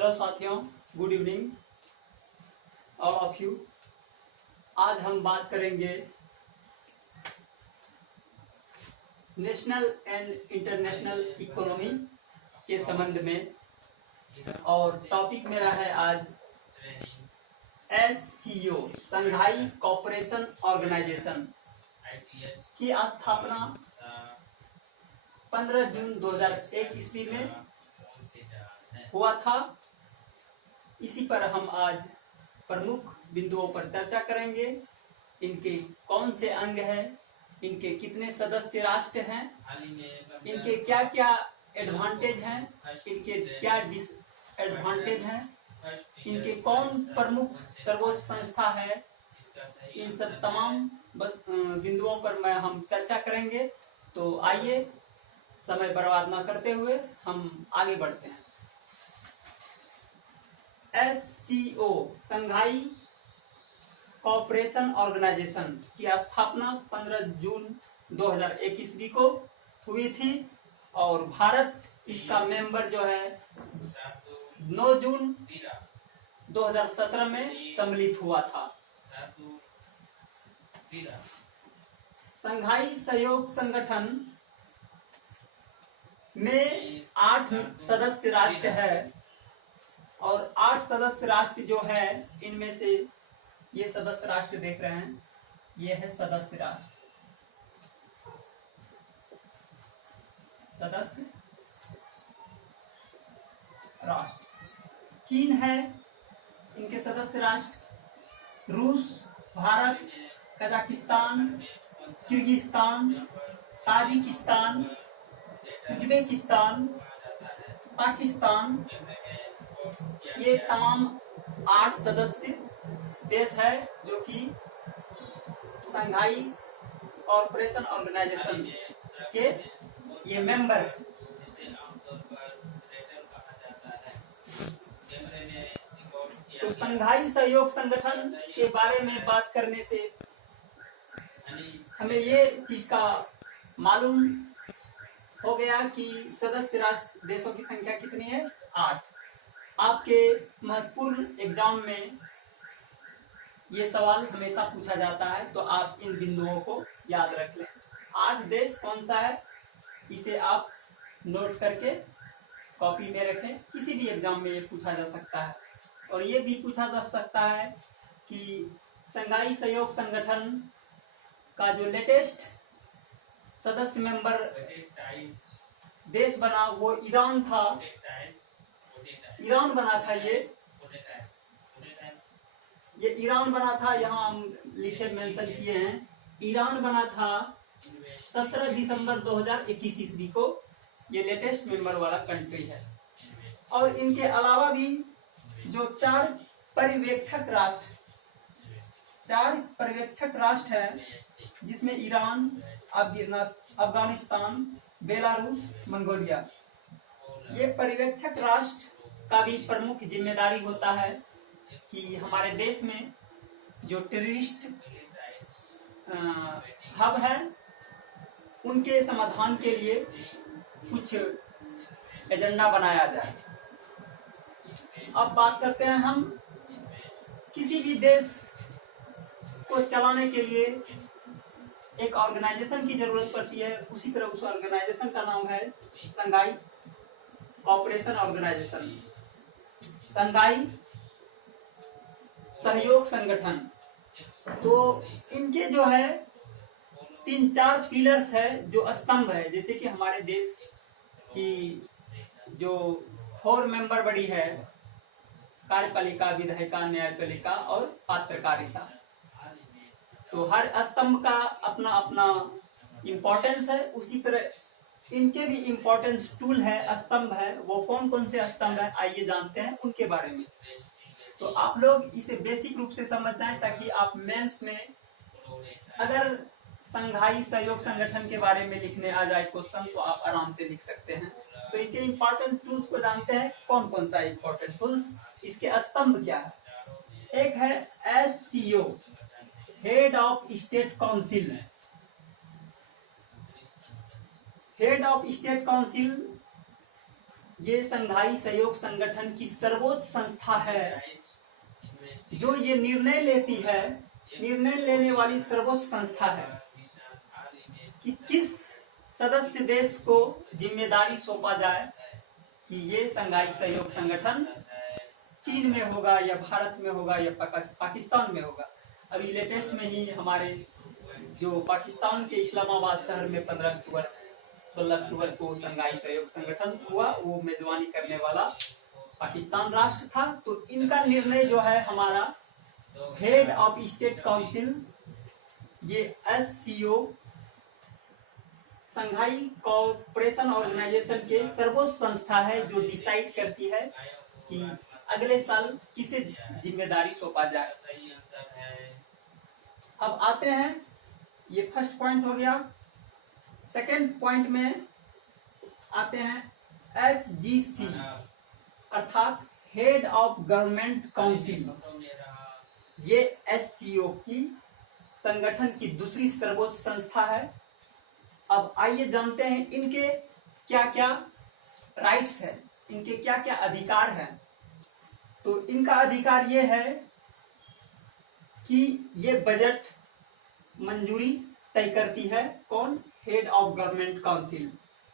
Hello साथियों, good evening all of you. आज हम बात करेंगे नेशनल एंड इंटरनेशनल इकोनॉमी के संबंध में, और टॉपिक मेरा है आज SCO संघाई कोऑपरेशन ऑर्गेनाइजेशन की स्थापना 15 जून 2001 ईस्वी में हुआ था। इसी पर हम आज प्रमुख बिंदुओं पर चर्चा करेंगे। इनके कौन से अंग हैं, इनके कितने सदस्य राष्ट्र हैं, इनके क्या क्या एडवांटेज हैं, इनके क्या डिसएडवांटेज हैं, इनके कौन प्रमुख सर्वोच्च संस्था है, इन सब तमाम बिंदुओं पर हम चर्चा करेंगे। तो आइए समय बर्बाद न करते हुए हम आगे बढ़ते हैं। SCO संघाई कोऑपरेशन ऑर्गेनाइजेशन की स्थापना 15 जून 2001 ईस्वी को हुई थी, और भारत इसका मेंबर जो है 9 जून 2017 में सम्मिलित हुआ था। संघाई सहयोग संगठन में 8 सदस्य राष्ट्र है, और 8 सदस्य राष्ट्र जो है, इनमें से ये सदस्य राष्ट्र देख रहे हैं, ये है सदस्य राष्ट्र। सदस्य राष्ट्र चीन है, इनके सदस्य राष्ट्र रूस, Bharat, Kazakhstan, Kyrgyzstan, Tajikistan, Uzbekistan, Pakistan, ये तमाम 8 सदस्य देश है जो कि संघाई कोऑपरेशन ऑर्गेनाइजेशन के ये मेंबर। तो संघाई सहयोग संगठन के बारे में बात करने से हमें ये चीज का मालूम हो गया कि सदस्य राष्ट्र देशों की संख्या कितनी है, 8। आपके महत्वपूर्ण एग्जाम में ये सवाल हमेशा पूछा जाता है, तो आप इन बिंदुओं को याद रख लें। 8 देश कौन सा है, इसे आप नोट करके कॉपी में रखें। किसी भी एग्जाम में ये पूछा जा सकता है। और ये भी पूछा जा सकता है कि संघाई सहयोग संगठन का जो लेटेस्ट सदस्य मेंबर देश बना वो ईरान था। ईरान बना था, ये ईरान बना था। यहाँ हम लिखे मेंशन किए हैं, ईरान बना था 17 दिसंबर 2021 ईस्वी को। ये लेटेस्ट मेंबर वाला कंट्री है। और इनके अलावा भी जो 4 पर्यवेक्षक राष्ट्र है, जिसमें ईरान, अफगानिस्तान, बेलारूस, मंगोलिया, ये पर्यवेक्षक राष्ट्र का भी प्रमुख जिम्मेदारी होता है कि हमारे देश में जो टेररिस्ट हब है, उनके समाधान के लिए कुछ एजेंडा बनाया जाए। अब बात करते हैं हम, किसी भी देश को चलाने के लिए एक ऑर्गेनाइजेशन की जरूरत पड़ती है। उसी तरह उस ऑर्गेनाइजेशन का नाम है संघाई कोऑपरेशन ऑर्गेनाइजेशन, संघाई सहयोग संगठन। तो इनके जो है 3-4 पिलर्स है, जो स्तंभ है। जैसे कि हमारे देश की जो 4 मेंबर बड़ी है, कार्यपालिका, विधायिका, न्यायपालिका और पत्रकारिता। तो हर स्तंभ का अपना अपना इम्पोर्टेंस है। उसी तरह इनके भी इम्पोर्टेंस टूल है, स्तंभ है। वो कौन कौन से स्तंभ है, आइए जानते हैं उनके बारे में। तो आप लोग इसे बेसिक रूप से समझ जाएं, ताकि आप मेंस में अगर संघाई सहयोग संगठन के बारे में लिखने आ जाए क्वेश्चन, तो आप आराम से लिख सकते हैं। तो इनके इम्पोर्टेंट टूल्स को जानते हैं। कौन कौन सा इम्पोर्टेंट टूल्स, इसके स्तंभ क्या है। एक है SCO, head of state council. Head of state council ये संघाई सहयोग संगठन की सर्वोच्च संस्था है जो ये निर्णय लेती है, निर्णय लेने वाली सर्वोच्च संस्था है कि किस सदस्य देश को जिम्मेदारी सौंपा जाए कि ये संघाई सहयोग संगठन चीन में होगा या भारत में होगा या पाकिस्तान में होगा। अभी लेटेस्ट में ही हमारे जो पाकिस्तान के इस्लामाबाद शहर में 16 अक्टूबर को संघाई सहयोग संगठन हुआ, वो मेजबानी करने वाला पाकिस्तान राष्ट्र था। तो इनका निर्णय जो है हमारा हेड ऑफ स्टेट काउंसिल, ये SCO संघाई कोऑपरेशन ऑर्गेनाइजेशन के सर्वोच्च संस्था है जो डिसाइड करती है कि अगले साल किसे जिम्मेदारी सौंपा जाए। अब आते हैं, ये फर्स्ट पॉइंट हो गया। सेकंड पॉइंट में आते हैं HGC अर्थात हेड ऑफ गवर्नमेंट काउंसिल। ये SCO की संगठन की दूसरी सर्वोच्च संस्था है। अब आइए जानते हैं इनके क्या क्या राइट्स है, इनके क्या क्या अधिकार हैं। तो इनका अधिकार ये है कि ये बजट मंजूरी तय करती है। कौन? Head of government council.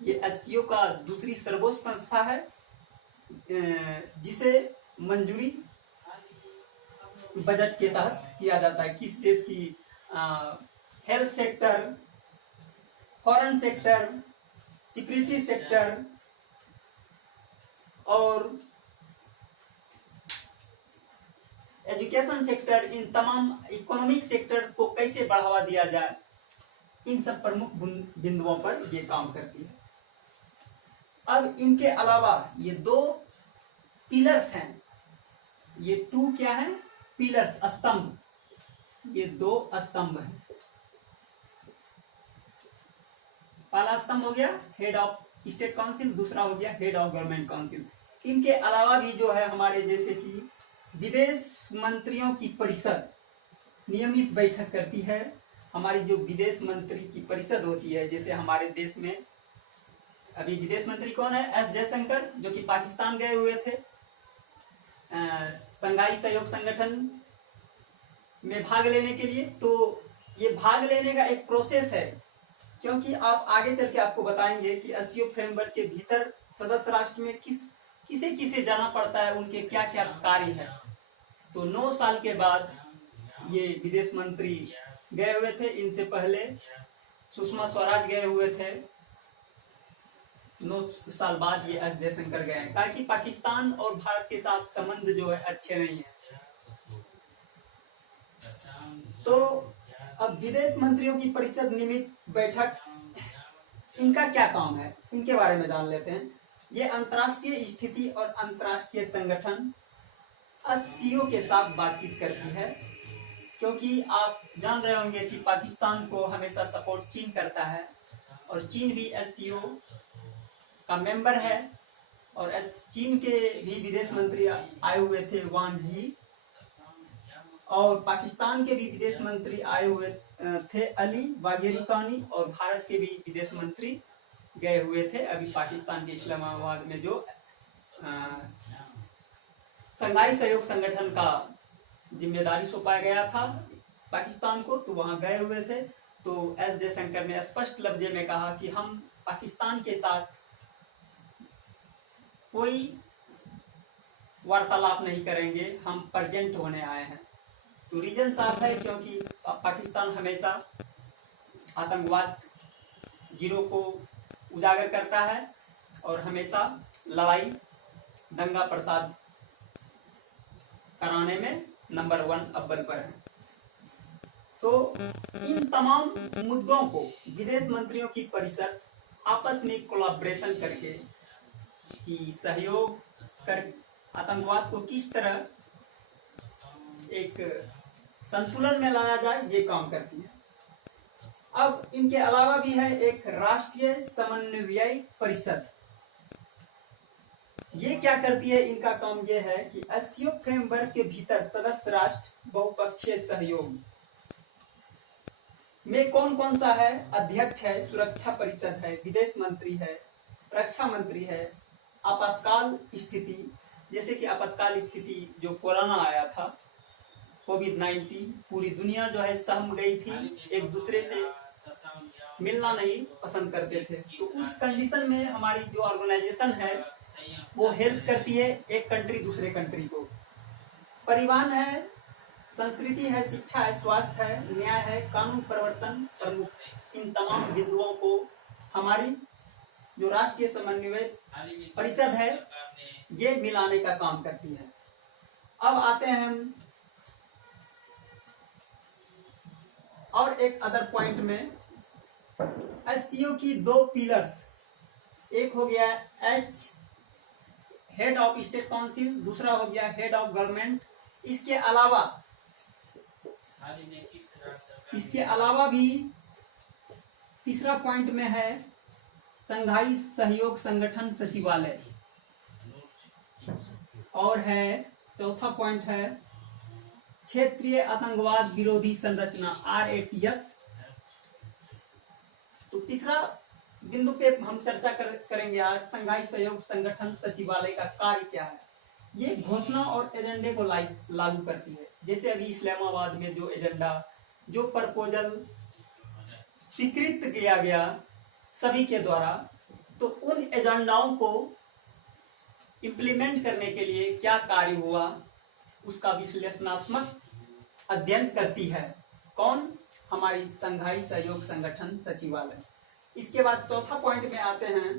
ये SCO का दूसरी सर्वोच्च संस्था है जिसे मंजूरी बजट के तहत किया जाता है। किस देश की health sector, foreign sector, security sector और एजुकेशन सेक्टर, इन तमाम इकोनॉमिक सेक्टर को कैसे बढ़ावा दिया जाए, इन सब प्रमुख बिंदुओं पर ये काम करती है। अब इनके अलावा ये 2 पिलर्स हैं। ये 2 क्या है? पिलर्स, स्तंभ। ये 2 स्तंभ हैं। पहला स्तंभ हो गया हेड ऑफ स्टेट काउंसिल, दूसरा हो गया हेड ऑफ गवर्नमेंट काउंसिल। इनके अलावा भी जो है हमारे जैसे कि विदेश मंत्रियों की परिषद नियमित बैठक करती है। हमारी जो विदेश मंत्री की परिषद होती है, जैसे हमारे देश में अभी विदेश मंत्री कौन है? S जयशंकर, जो कि पाकिस्तान गए हुए थे संघाई सहयोग संगठन में भाग लेने के लिए। तो ये भाग लेने का एक प्रोसेस है, क्योंकि आप आगे चल के आपको बताएंगे कि SCO फ्रेमवर्क के भीतर सदस्य राष्ट्र में किसे किसे जाना पड़ता है, उनके क्या क्या कार्य है। तो 9 साल के बाद ये विदेश मंत्री गए हुए थे। इनसे पहले सुषमा स्वराज गए हुए थे। 9 साल बाद ये S जयशंकर गए हैं, ताकि पाकिस्तान और भारत के साथ संबंध जो है अच्छे नहीं है। तो अब विदेश मंत्रियों की परिषद नियमित बैठक, इनका क्या काम है, इनके बारे में जान लेते हैं। ये अंतर्राष्ट्रीय स्थिति और अंतर्राष्ट्रीय संगठन SCO के साथ बातचीत करती है, क्योंकि आप जान रहे होंगे कि पाकिस्तान को हमेशा सपोर्ट चीन करता है और चीन भी SCO का मेंबर है। और चीन के भी विदेश मंत्री आए हुए थे, वांग यी, और पाकिस्तान के भी विदेश मंत्री आए हुए थे, अली बाघेरी कानी, और भारत के भी विदेश मंत्री गए हुए थे अभी पाकिस्तान के इस्लामाबाद में जो संघाई सहयोग संगठन का जिम्मेदारी सौंपाया गया था पाकिस्तान को, तो वहां गए हुए थे। तो S जयशंकर ने स्पष्ट लफ्जे में कहा कि हम पाकिस्तान के साथ कोई वार्तालाप नहीं करेंगे, हम प्रेजेंट होने आए हैं। तो रीजन साफ है, क्योंकि पाकिस्तान हमेशा आतंकवाद गिरोह को उजागर करता है और हमेशा लड़ाई दंगा प्रसाद कराने में नंबर 1 अव्वल पर है। तो इन तमाम मुद्दों को विदेश मंत्रियों की परिषद आपस में कोलैबोरेशन करके कि सहयोग कर आतंकवाद को किस तरह एक संतुलन में लाया जाए, ये काम करती है। अब इनके अलावा भी है एक राष्ट्रीय समन्वय परिषद। ये क्या करती है? इनका काम ये है कि SCO फ्रेमवर्क के भीतर सदस्य राष्ट्र बहुपक्षीय सहयोग में कौन कौन सा है? अध्यक्ष है, सुरक्षा परिषद है, विदेश मंत्री है, रक्षा मंत्री है, आपातकाल स्थिति, जैसे कि आपातकाल स्थिति जो कोरोना आया था, कोविड-19, पूरी दुनिया जो है सहम गई थी, एक दूसरे से मिलना नहीं पसंद करते थे। तो उस कंडीशन में हमारी जो ऑर्गेनाइजेशन है वो हेल्प करती है एक कंट्री दूसरे कंट्री को। परिवहन है, संस्कृति है, शिक्षा है, स्वास्थ्य है, न्याय है, कानून प्रवर्तन प्रमुख, इन तमाम बिंदुओं को हमारी जो राष्ट्रीय समन्वय परिषद है ये मिलाने का काम करती है। अब आते हैं हम और एक अदर पॉइंट में, एससीओ की 2 पिलर्स, एक हो गया H head of state council, दूसरा हो गया हेड ऑफ गवर्नमेंट। इसके अलावा भी तीसरा पॉइंट में है संघाई सहयोग संगठन सचिवालय, और है चौथा पॉइंट है क्षेत्रीय आतंकवाद विरोधी संरचना RATS। तो तीसरा बिंदु पे हम चर्चा करेंगे आज, संघाई सहयोग संगठन सचिवालय का कार्य क्या है। ये घोषणा और एजेंडे को लागू करती है। जैसे अभी इस्लामाबाद में जो एजेंडा, जो प्रपोजल स्वीकृत किया गया सभी के द्वारा, तो उन एजेंडाओं को इम्प्लीमेंट करने के लिए क्या कार्य हुआ उसका विश्लेषणात्मक अध्ययन करती है। कौन? हमारी संघाई सहयोग संगठन सचिवालय। इसके बाद चौथा पॉइंट में आते हैं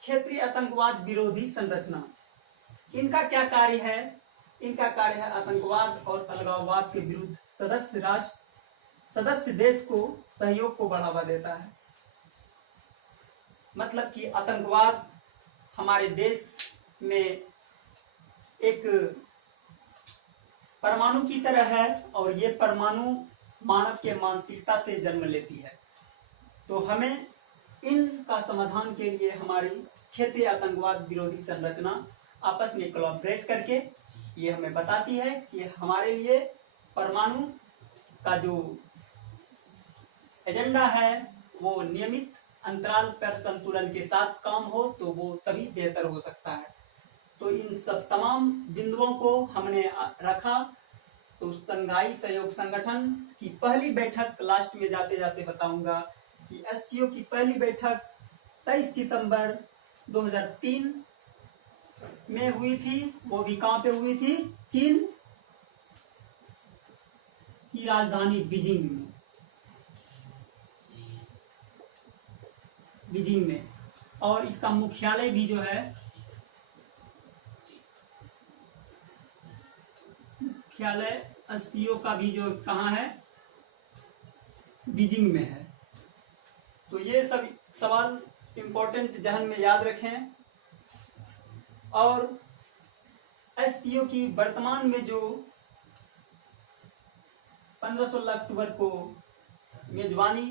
क्षेत्रीय आतंकवाद विरोधी संरचना। इनका क्या कार्य है? इनका कार्य है आतंकवाद और अलगाववाद के विरुद्ध सदस्य देश को सहयोग को बढ़ावा देता है। मतलब कि आतंकवाद हमारे देश में एक परमाणु की तरह है और ये परमाणु मानव के मानसिकता से जन्म लेती है। तो हमें इनका समाधान के लिए हमारी क्षेत्रीय आतंकवाद विरोधी संरचना आपस में कोलैबोरेट करके ये हमें बताती है कि हमारे लिए परमाणु का जो एजेंडा है वो नियमित अंतराल पर संतुलन के साथ काम हो, तो वो तभी बेहतर हो सकता है। तो इन सब तमाम बिंदुओं को हमने रखा। तो संघाई सहयोग संगठन की पहली बैठक, लास्ट में जाते जाते बताऊंगा कि एससीओ की पहली बैठक 23 सितंबर 2003 में हुई थी। वो भी कहाँ पे हुई थी? चीन की राजधानी बीजिंग में, और इसका मुख्यालय भी जो है एससीओ का भी जो कहाँ है? बीजिंग में है। तो ये सब सवाल इंपॉर्टेंट जहन में याद रखें। और एससीओ की वर्तमान में जो 15-16 अक्टूबर को मेजबानी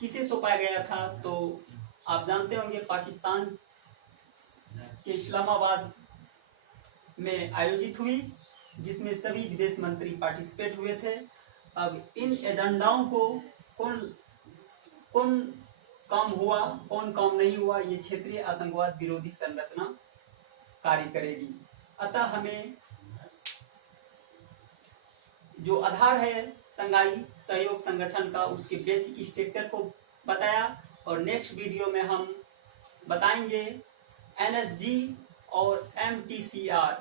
किसे सौंपा गया था, तो आप जानते होंगे पाकिस्तान के इस्लामाबाद में आयोजित हुई, जिसमें सभी विदेश मंत्री पार्टिसिपेट हुए थे। अब इन एजेंडाओं को कौन काम हुआ, कौन काम नहीं हुआ, ये क्षेत्रीय आतंकवाद विरोधी संरचना कार्य करेगी। अतः हमें जो आधार है संघाई सहयोग संगठन का, उसके बेसिक स्ट्रक्चर को बताया, और नेक्स्ट वीडियो में हम बताएंगे एनएसजी और MTCR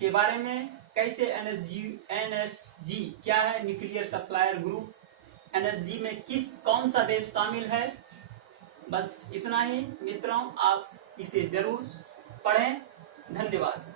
के बारे में। कैसे एनएसजी क्या है? Nuclear supplier group. एनएसजी में कौन सा देश शामिल है? बस इतना ही मित्रों, आप इसे जरूर पढ़ें। धन्यवाद।